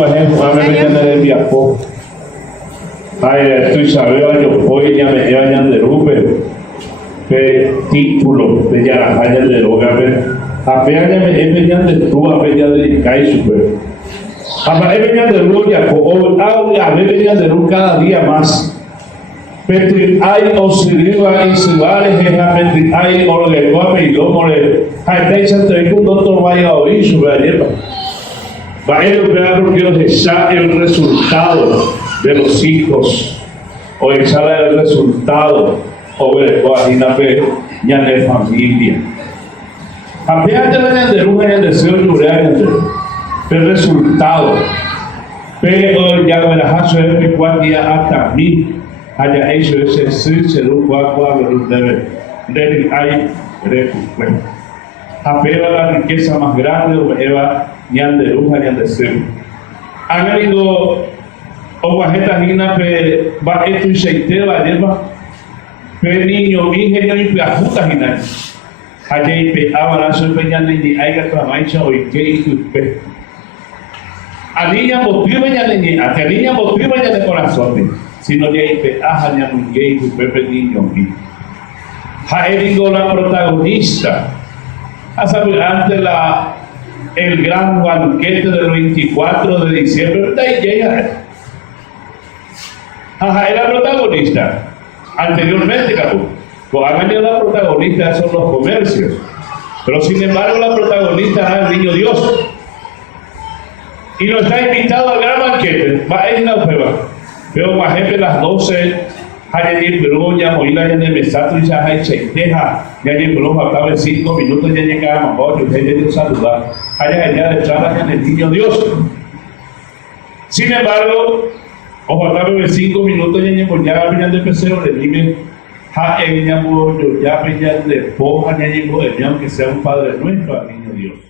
Por ejemplo, a mí me viajó. Ay, estoy sabiendo, yo voy ya me llevan de Rube. Pe título de ya la falla de droga, apenas me venían de tu, apenas de Kai Super. Apenas venían de Ruya, a mí venían de Ruya cada día más. Pero hay osciliva y ciudades, hay orguecoa y lomore. Hay tanto que un doctor vaya a oír sobre la hierba. Vaya a lograr porque el resultado de los hijos, o exhala el resultado, o ver, o imagínate, ya de familia. Apenas te vayan de luz, el deseo de llorar, el resultado. Pero ya me la hace el cual día hasta mí haya hecho ese ser un cual debe hay recurso. Apenas la riqueza más grande, o Eva, ni al de luz, ni al deseo. Han venido o guajeta gina pe va esto y seite va lleva pe niño ingenio y plajuta gina allí pe ahora soy peña ni hay que trabajar hoy que y pe a niña motiva ya ni a que niña motiva ya de corazón sino que pe aja ya muy gay y pe niño y ha herido la protagonista hasta antes el gran banquete del 24 de diciembre de ahí llega. Era protagonista. Anteriormente, pues han venido la protagonista, son los comercios. Pero sin embargo, la protagonista es el niño Dios. Y lo está invitado al gran banquete. Va a ir a la prueba. Pero más gente las 12, hay pero ya moila ya de mesato y ya hay cheiteja. Ya hay pero acaba en 5 minutos, ya llega a mamá, ya hay que saludar. Hay allá de charla en el niño Dios. Sin embargo, o faltaban 5 minutos ya llegó ya venían de pesero le dime ya venían de poja ya llegó de aunque sea un padre nuestro al niño Dios.